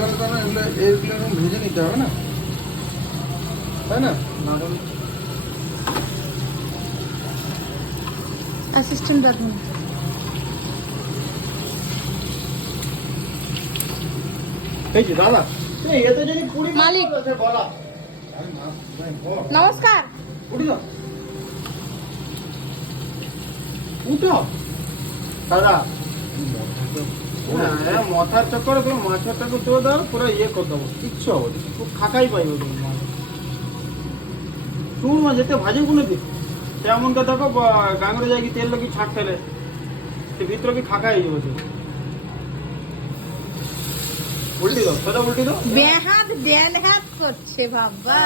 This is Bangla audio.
জল কেন এগুলো ভেজে নিতে হবে না, তাই না? অ্যাসিস্ট্যান্ট দেখুন। এই যে দাদা, এতে যদি মালিক। বলা নমস্কার। উঠলো উঠো দাদা, মাথার চক্করে তুমি মাছটাকে চলে দাও, পুরো ইয়ে করে দেবো, কিচ্ছু হবে না, খুব খাকাই পাইবে তুমি মাছ। চুর মাছ যেতে ভাজি কোনো দিন তেমন কে দেখো গাঙরে যাই কি তেল লোক ছাড় ফেলে, সে ভিতরে কি খাকা হয়ে যাবে। উল্টি দাও, সেটা উল্টি দাও। বেহাত ড্যান হাত করছে বাবা।